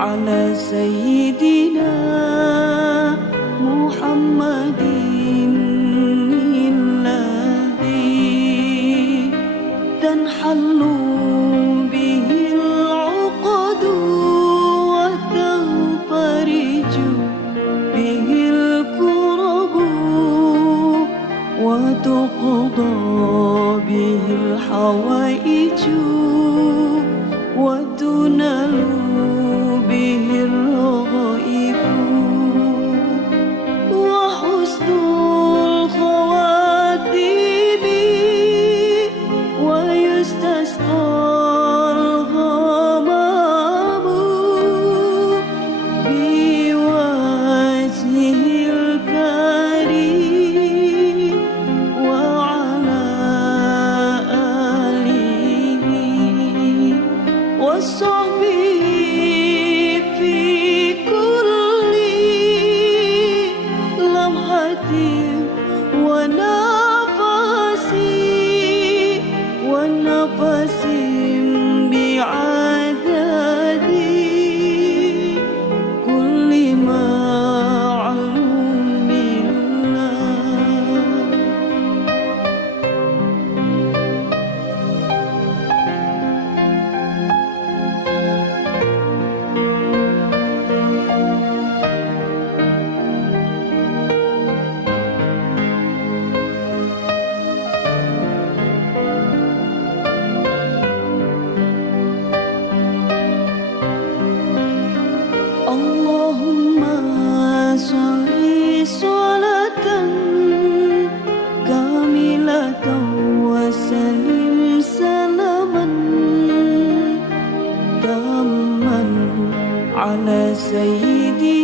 على سيدنا محمد الذي تنحل Lên suy.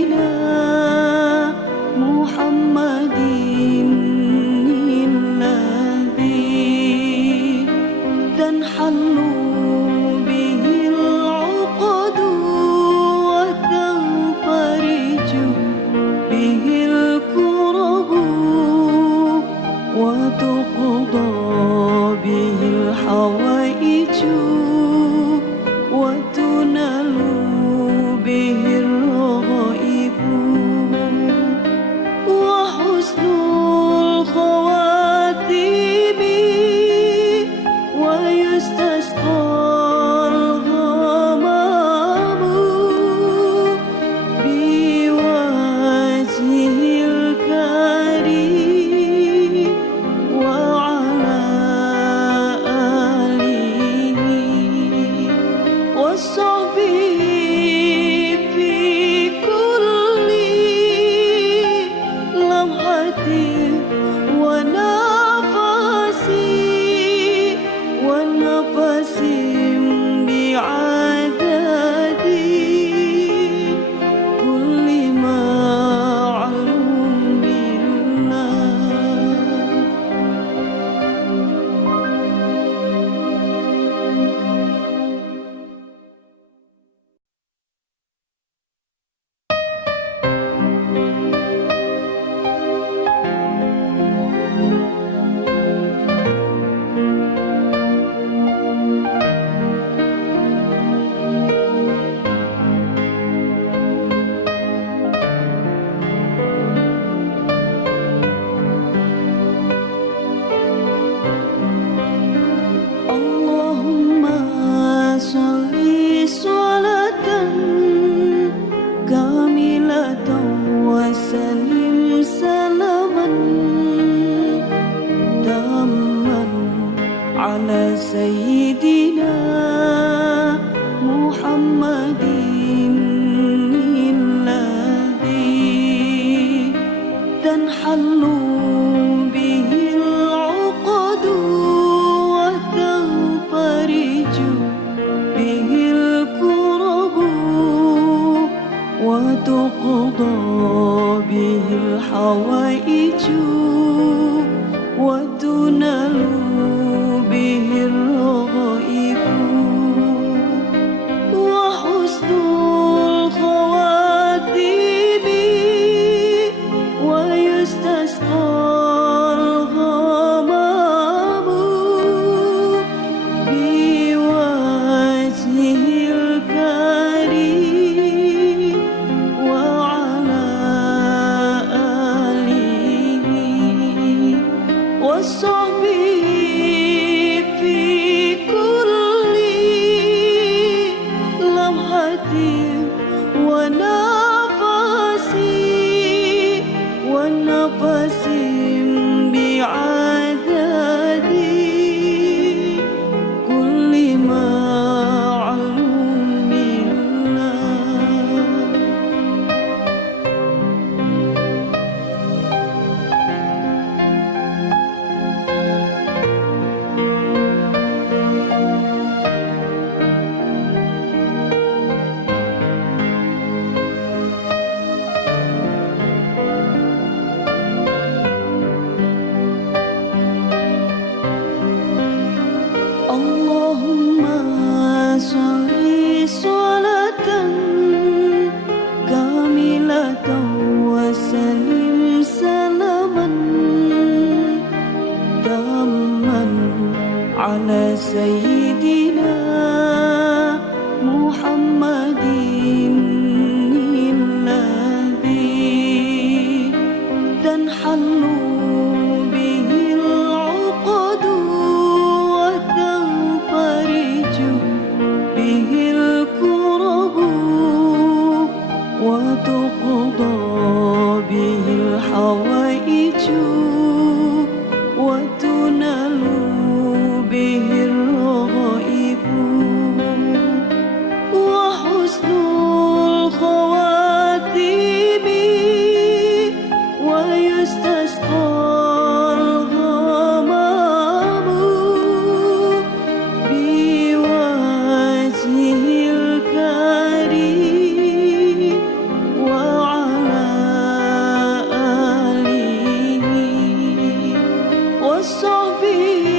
just تقضى به الحوائج وتنال به الرحمة so be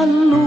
تنحل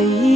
على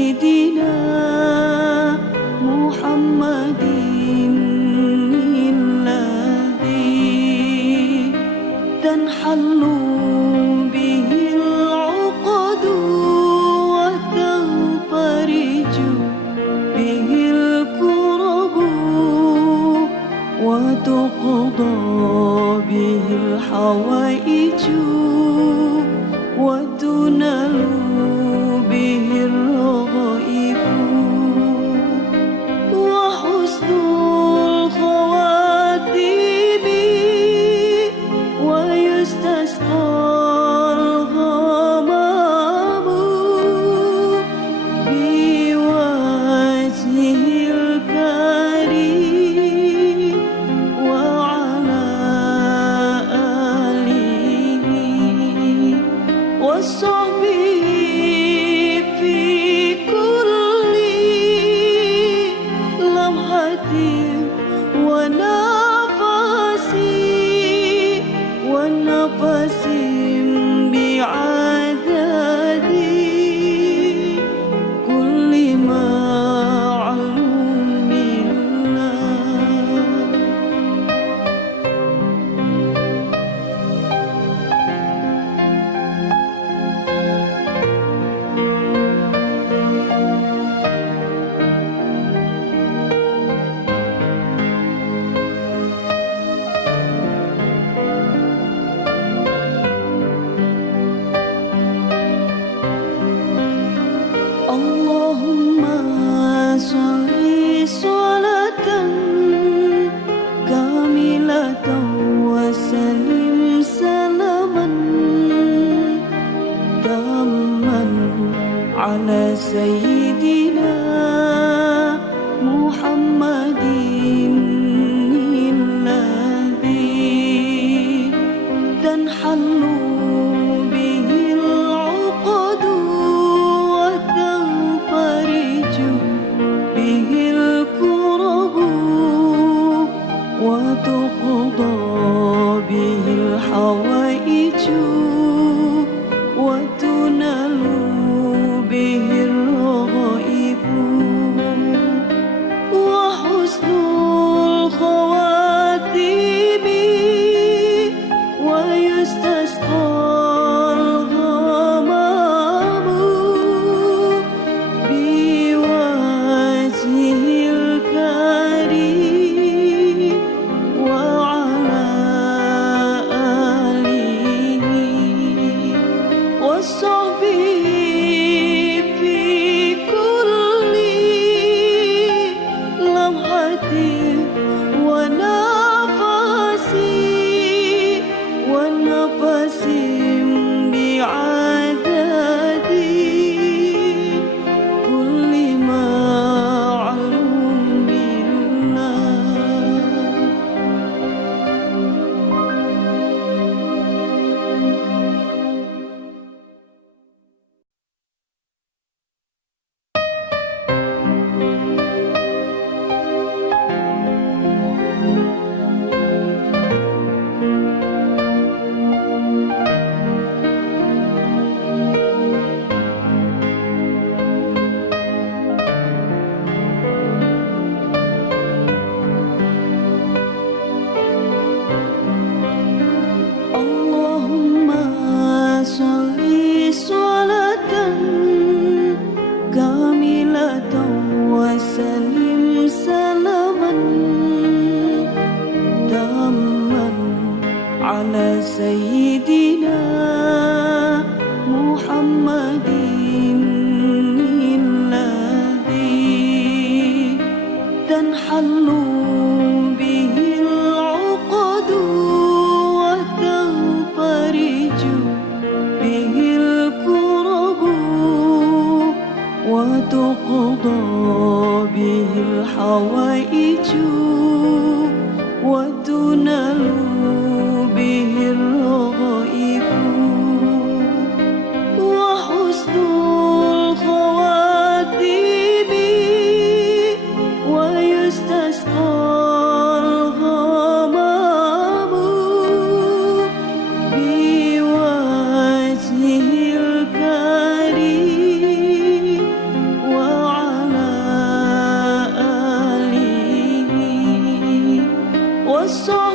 so